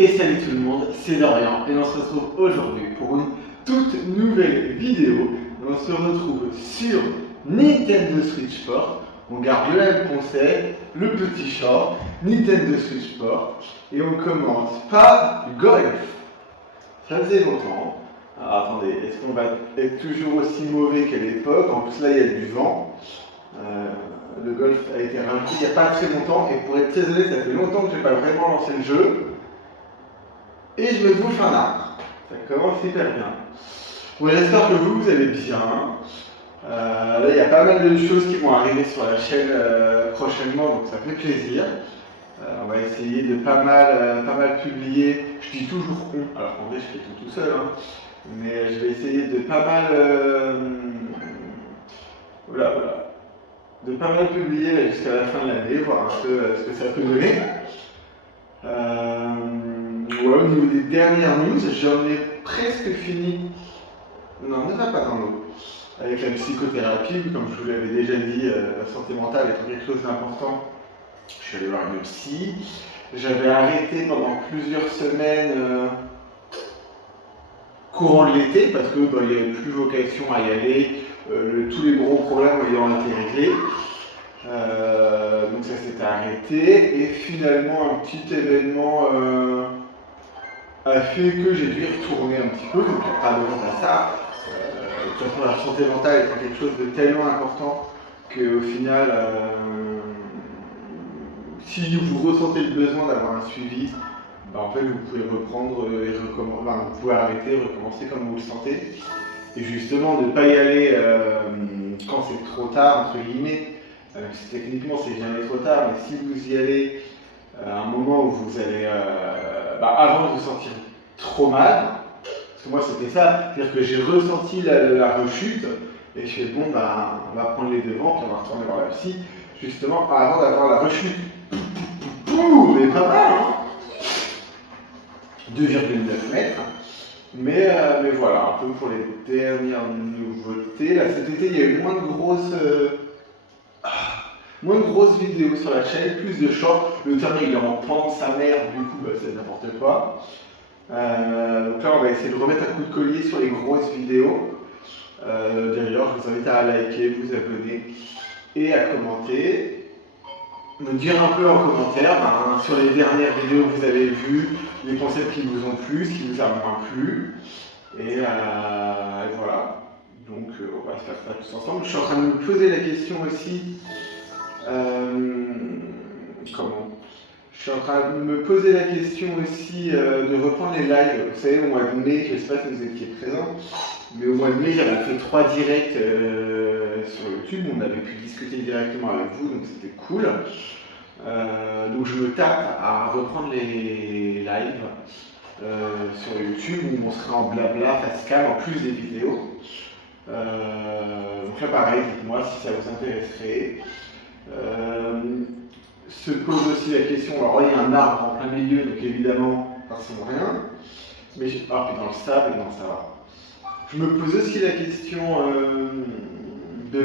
Et salut tout le monde, c'est Dorian et on se retrouve aujourd'hui pour une toute nouvelle vidéo. On se retrouve sur Nintendo Switch Sport. On garde le même concept, le petit short, Nintendo Switch Sport. Et on commence par golf. Ça faisait longtemps. Alors attendez, est-ce qu'on va être toujours aussi mauvais qu'à l'époque? En plus là il y a du vent. Le golf a été rajouté il n'y a pas très longtemps. Et pour être très honnête, ça fait longtemps que je n'ai pas vraiment lancé le jeu. Et je me bouffe un arbre. Ça commence hyper bien. Bon, j'espère que vous allez bien. Là, il y a pas mal de choses qui vont arriver sur la chaîne prochainement, donc ça fait plaisir. On va essayer de pas mal publier. Je dis toujours on, alors qu'en vrai, je fais tout seul. Hein. Mais je vais essayer de pas mal. Voilà. De pas mal publier jusqu'à la fin de l'année, voir un peu ce que ça peut donner. Ouais, au niveau des dernières news, j'en ai presque fini. Non, ne va pas dans l'eau. Avec la psychothérapie, comme je vous l'avais déjà dit, la santé mentale est quelque chose d'important. Je suis allé voir une psy. J'avais arrêté pendant plusieurs semaines courant de l'été parce que il n'y avait plus vocation à y aller. Tous les gros problèmes ayant été réglés. Donc ça s'était arrêté et finalement un petit événement a fait que j'ai dû y retourner un petit peu, donc pas de honte à ça. De toute façon, la santé mentale est quelque chose de tellement important qu'au final, si vous ressentez le besoin d'avoir un suivi, en fait vous pouvez reprendre et recommencer, vous pouvez arrêter, recommencer comme vous le sentez. Et justement, ne pas y aller quand c'est trop tard, entre guillemets. Techniquement, c'est jamais trop tard, mais si vous y allez à un moment où vous allez, avant de vous sentir trop mal, parce que moi c'était ça, c'est-à-dire que j'ai ressenti la rechute, et je fais bon, on va prendre les devants, puis on va retourner voir la psy, justement avant d'avoir la rechute. Boum, mais pas mal, hein, 2,9 mètres. Mais voilà, un peu pour les dernières nouveautés. Là, cet été, il y a eu moins de grosses vidéos sur la chaîne, plus de shorts. Le terrain, il est en pente, sa mère, du coup, c'est n'importe quoi. Donc là, on va essayer de remettre un coup de collier sur les grosses vidéos. D'ailleurs, je vous invite à liker, vous abonner et à commenter. Me dire un peu en commentaire sur les dernières vidéos que vous avez vues, les concepts qui vous ont plu, ce qui vous a moins plu. Et voilà. Donc on va faire ça tous ensemble. Je suis en train de me poser la question aussi. Je suis en train de me poser la question aussi de reprendre les lives. Vous savez, au mois de mai, je ne sais pas si vous étiez présents, mais au mois de mai, j'avais fait 3 directs sur YouTube. On avait pu discuter directement avec vous, donc c'était cool. Donc je me tape à reprendre les lives sur YouTube où on serait en blabla, face cam, en plus des vidéos. Donc là pareil, dites-moi si ça vous intéresserait. Se pose aussi la question, alors il y a un arbre en plein milieu, donc évidemment, forcément rien. Mais puis dans le sable, non, ça va. Je me pose aussi la question de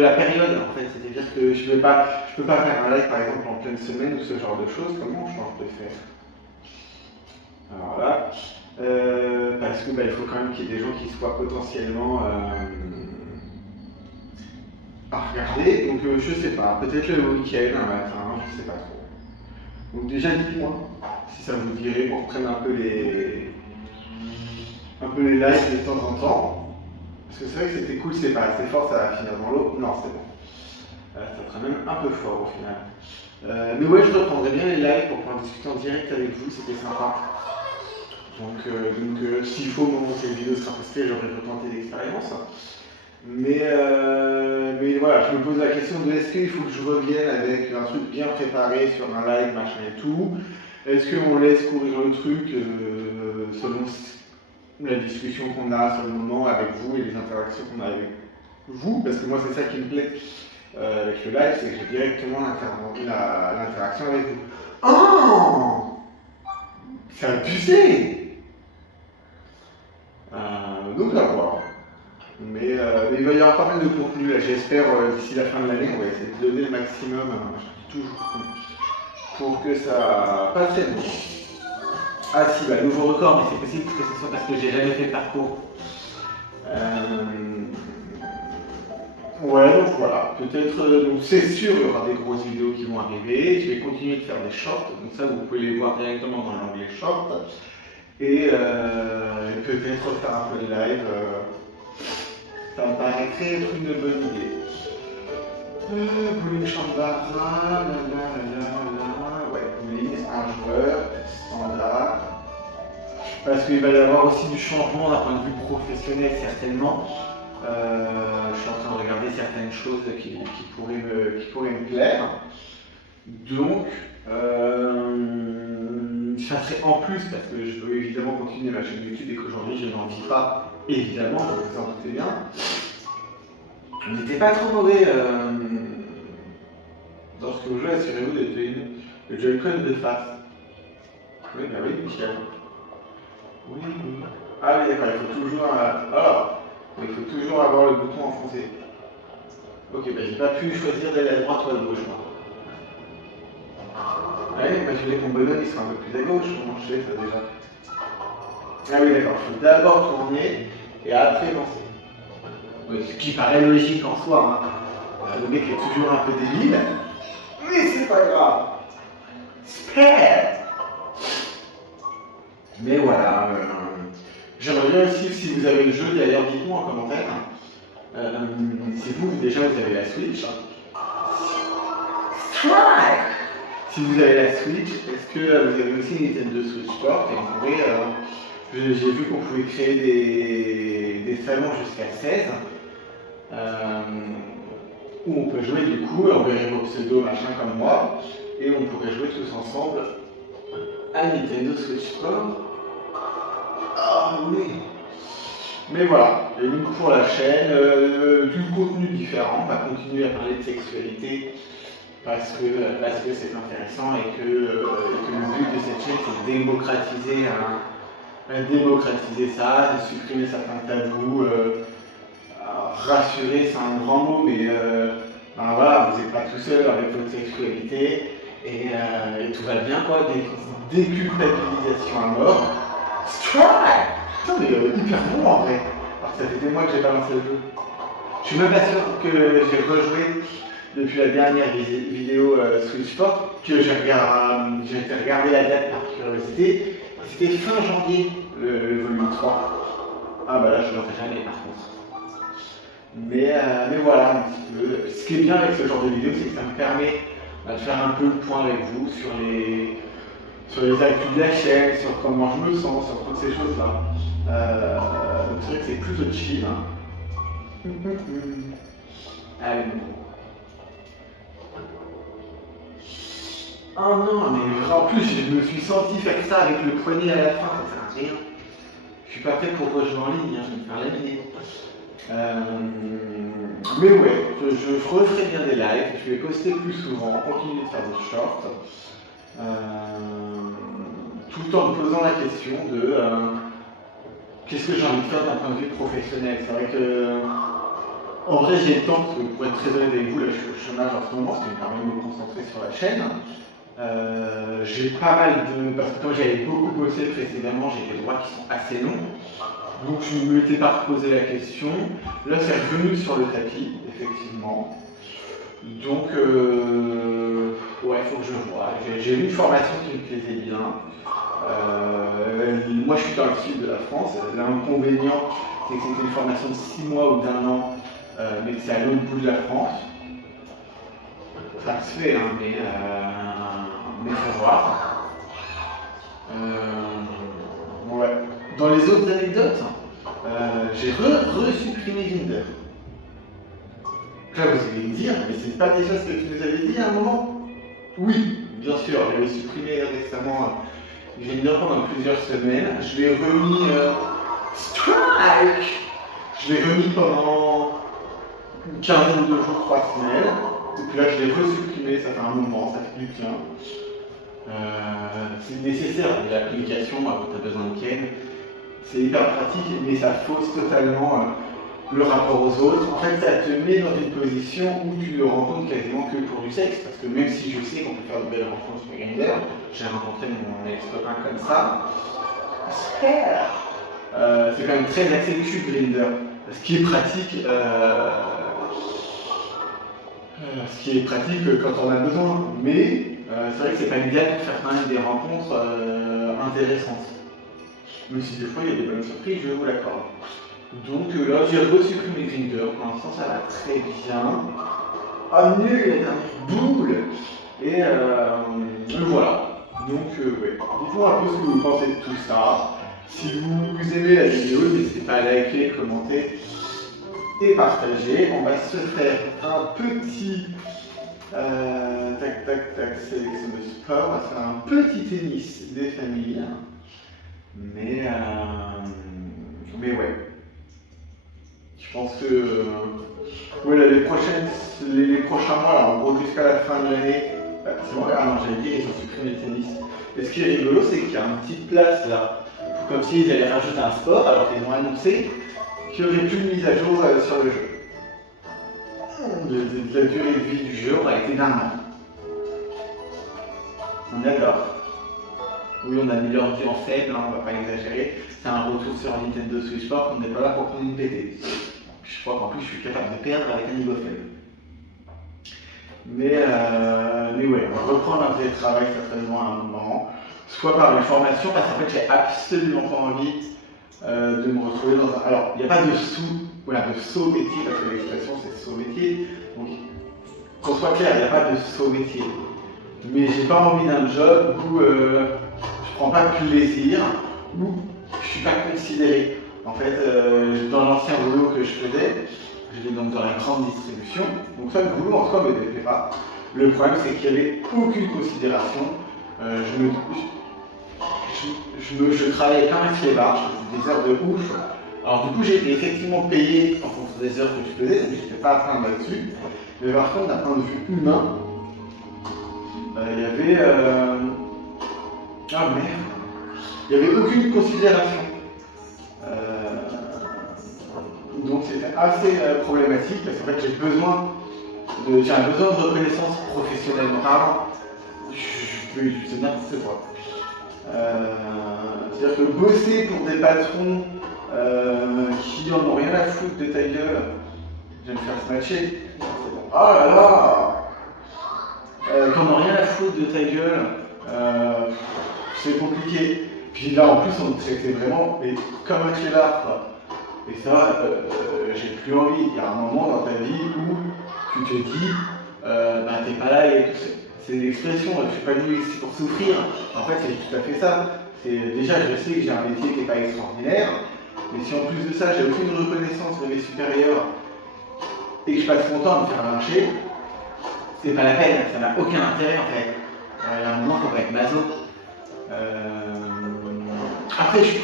la période en fait, c'est-à-dire que je peux pas faire un live par exemple en pleine semaine ou ce genre de choses, comment on change de faire? Alors là, parce que il faut quand même qu'il y ait des gens qui soient potentiellement à regarder, donc je sais pas, peut-être le week-end, un matin, je sais pas trop. Donc déjà dites-moi si ça vous dirait qu'on reprenne un peu les lives de temps en temps. Parce que c'est vrai que c'était cool, c'est pas assez fort, ça va finir dans l'eau. Non, c'est bon. Ça sera même un peu fort au final. Mais ouais, je reprendrai bien les lives pour pouvoir discuter en direct avec vous, c'était sympa. Donc s'il faut, au moment où cette vidéo sera postée, j'aurai retenté l'expérience. Mais voilà, je me pose la question de est-ce qu'il faut que je revienne avec un truc bien préparé sur un live, machin et tout. Est-ce qu'on laisse courir le truc selon la discussion qu'on a sur le moment avec vous et les interactions qu'on a avec vous, parce que moi c'est ça qui me plaît avec le live, c'est que j'ai directement l'interaction avec vous. Oh, c'est abusé. Donc à voir. Mais il va y avoir pas mal de contenu là, j'espère d'ici la fin de l'année, on va essayer de donner le maximum, je dis toujours, pour que ça passe très bien. Ah si, bah, nouveau record, mais c'est possible que ce soit parce que j'ai jamais fait le parcours. Ouais, donc voilà, peut-être, donc c'est sûr, il y aura des grosses vidéos qui vont arriver. Je vais continuer de faire des shorts, donc ça vous pouvez les voir directement dans l'onglet short. Et peut-être faire un peu de live, ça me paraîtrait être une bonne idée. Bowling Chambara, ouais, bowling, un joueur, standard. Parce qu'il va y avoir aussi du changement d'un point de vue professionnel certainement. Je suis en train de regarder certaines choses qui pourraient me plaire. Donc, ça serait en plus, parce que je veux évidemment continuer ma chaîne YouTube et qu'aujourd'hui je n'en vis pas, évidemment, vous en doutez bien. On n'était pas trop mauvais dans ce que vous jouez, assurez-vous d'être le Joy-Con de face. Oui, bah oui, Michel. Oui, oui. Ah oui, d'accord, il faut toujours avoir le bouton en français. Ok, bah j'ai pas pu choisir d'aller à droite ou à gauche, moi. Ah oui, bah je voulais que mon bonhomme il soit un peu plus à gauche, comment je fais ça déjà? Ah oui, d'accord, il faut d'abord tourner et après lancer. Oui, ce qui paraît logique en soi, hein. Le mec est toujours un peu débile, mais c'est pas grave. Spare. Mais voilà, j'aimerais bien aussi, si vous avez le jeu, d'ailleurs, dites-moi en commentaire, si vous, déjà, vous avez la Switch. Si vous avez la Switch, est-ce que vous avez aussi une Nintendo Switch Sport et on pourrait, j'ai vu qu'on pouvait créer des salons jusqu'à 16, où on peut jouer du coup, on verrait vos pseudos, machin comme moi, et on pourrait jouer tous ensemble à Nintendo Switch Sport. Ah oui. Mais voilà, et donc pour la chaîne, du contenu différent, on va continuer à parler de sexualité parce que c'est intéressant et que le but de cette chaîne c'est de démocratiser ça, de supprimer certains tabous, rassurer c'est un grand mot, mais ben voilà, vous n'êtes pas tout seul avec votre sexualité et tout va bien quoi, déculpabilisation à mort. Strike. Putain, mais hyper bon en vrai. Alors ça fait des mois que j'ai pas lancé le jeu. Je suis même pas sûr que j'ai rejoué depuis la dernière vidéo Switch Sport, que j'ai été regarder la date par curiosité. C'était fin janvier le volume 3. Ah bah là je le ferai jamais par contre. Mais voilà un petit peu. Ce qui est bien avec ce genre de vidéo, c'est que ça me permet de faire un peu le point avec vous sur les actus de la chaîne, sur comment je me sens, sur toutes ces choses-là. Donc c'est vrai que c'est plutôt chill. Hein. Allez. Oh non, mais en plus je me suis senti faire ça avec le poignet à la fin, ça sert à rien. Je suis pas prêt pour rejouer en ligne, hein, je vais me faire laminer. Mais ouais, je referai bien des lives, je vais poster plus souvent, continuer de faire des shorts. Tout en me posant la question de qu'est-ce que j'ai envie de faire d'un point de vue professionnel. C'est vrai que en vrai j'ai le temps, parce que pour être très honnête avec vous, là je suis au chômage en ce moment, ce qui me permet de me concentrer sur la chaîne. J'ai pas mal de. Parce que quand j'avais beaucoup bossé précédemment, j'ai des droits qui sont assez longs. Donc je ne m'étais pas reposé la question. Là c'est revenu sur le tapis, effectivement. Donc ouais, il faut que je vois. J'ai eu une formation qui me plaisait bien. Moi je suis dans le sud de la France. L'inconvénient c'est que c'était une formation de 6 mois ou d'1 an, mais que c'est à l'autre bout de la France. Ça se fait, hein, mais faut voir. Ouais. Dans les autres anecdotes, j'ai supprimé Tinder. Là vous allez me dire, mais c'est pas déjà ce que tu nous avais dit à un moment? Oui, bien sûr, j'avais supprimé récemment Tinder pendant plusieurs semaines. Je l'ai remis strike. Je l'ai remis pendant une quinzaine de jours, 3 semaines. Et puis là je l'ai resupprimé, ça fait un moment, ça fait du bien. C'est nécessaire, l'application quand tu as besoin de Ken. C'est hyper pratique, mais ça fausse totalement le rapport aux autres. En fait, ça te met dans une position où tu ne rencontres quasiment que pour du sexe, parce que même si je sais qu'on peut faire de belles rencontres sur Grindr, j'ai rencontré mon ex-copain comme ça, c'est quand même très axé dessus Grindr. Ce qui est pratique, quand on a besoin, mais c'est vrai que c'est pas l'idéal de faire quand même des rencontres intéressantes. Même si des fois il y a des bonnes surprises, je vous l'accorde. Donc là j'ai resupprimé Grindr, pour l'instant ça va très bien. Amener la dernière boule et voilà. Donc ouais. Dites-moi un peu ce que vous pensez de tout ça. Si vous aimez la vidéo, n'hésitez pas à liker, commenter et partager. On va se faire un petit sélection de sport. On va se faire un petit tennis des familles. Mais ouais. Je pense que les prochains mois, là, en gros jusqu'à la fin de l'année, c'est vrai, j'avais dit, ils ont supprimé le tennis. Et ce qui est rigolo, c'est qu'il y a une petite place là, comme s'ils allaient rajouter un sport, alors qu'ils ont annoncé qu'il n'y aurait plus de mise à jour sur le jeu. La durée de vie du jeu aura été d'un an. On adore. Oui, on a mis l'ordi en faible, on va pas exagérer. C'est un retour sur Nintendo Switch Sport, on n'est pas là pour prendre une PT. Je crois qu'en plus je suis capable de perdre avec un niveau faible. Mais ouais, on va reprendre un télétravail certainement à un moment, soit par une formation, parce qu'en fait j'ai absolument pas envie de me retrouver dans un... Alors, il n'y a pas de saut métier, parce que l'expression c'est saut métier, donc qu'on soit clair, il n'y a pas de saut métier. Mais j'ai pas envie d'un job où je prends pas de plaisir, où je suis pas considéré. En fait, dans l'ancien boulot que je faisais, j'étais donc dans la grande distribution, donc ça, le boulot en soi me déplaît pas. Le problème, c'est qu'il n'y avait aucune considération. Je travaillais comme un flemmard, je faisais des heures de ouf. Alors du coup, j'ai été effectivement payé en fonction des heures que je faisais, donc j'étais pas à plaindre là-dessus. Mais par contre, d'un point de vue humain, il y avait... Ah merde. Il n'y avait aucune considération. Donc c'était assez problématique parce qu'en fait j'ai besoin de reconnaissance professionnellement parlant. C'est n'importe quoi. C'est-à-dire que bosser pour des patrons qui en ont rien à foutre de ta gueule, je vais me faire snatcher. Oh là là, qui en ont rien à foutre de ta gueule, c'est compliqué. Puis là en plus on me traitait vraiment comme un clébard quoi. Et ça, j'ai plus envie. Il y a un moment dans ta vie où tu te dis, t'es pas là et c'est une expression, je suis pas venu ici pour souffrir. En fait, c'est tout à fait ça. Déjà, je sais que j'ai un métier qui n'est pas extraordinaire, mais si en plus de ça, j'ai aucune reconnaissance de mes supérieurs et que je passe mon temps à me faire lyncher, c'est pas la peine, ça n'a aucun intérêt en fait. Il y a un moment, il faut pas être maso. Après, je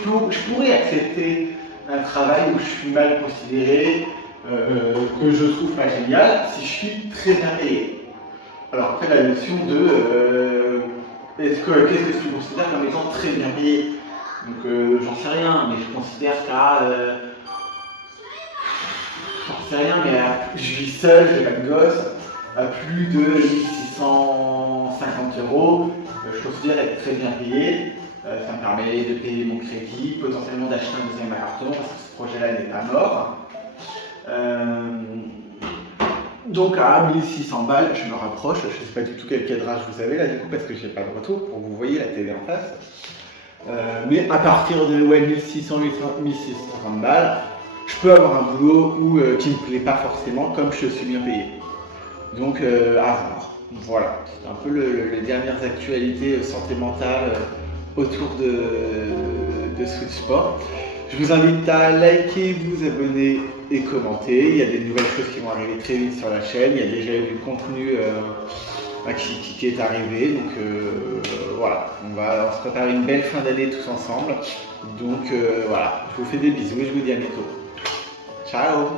pourrais accepter un travail où je suis mal considéré, que je trouve pas génial, si je suis très bien payé. Alors après la notion de qu'est-ce que tu considères comme étant très bien payé? Donc j'en sais rien, mais je considère qu'à j'en sais rien, mais je vis seul, j'ai pas de gosse, à plus de 1650 €, je considère être très bien payé. Ça me permet de payer mon crédit, potentiellement d'acheter un deuxième appartement parce que ce projet-là n'est pas mort. Donc à 1600 balles, je me rapproche, je ne sais pas du tout quel cadrage vous avez là du coup parce que je n'ai pas de retour pour que vous voyez la télé en face. Mais à partir de 1650 balles, je peux avoir un boulot qui ne me plaît pas forcément comme je suis bien payé. Donc à voir. Voilà, c'est un peu les dernières actualités santé mentale autour de Switch Sport. Je vous invite à liker, vous abonner et commenter. Il y a des nouvelles choses qui vont arriver très vite sur la chaîne. Il y a déjà du contenu qui est arrivé. Donc voilà, on se prépare une belle fin d'année tous ensemble. Donc voilà, je vous fais des bisous et je vous dis à bientôt. Ciao!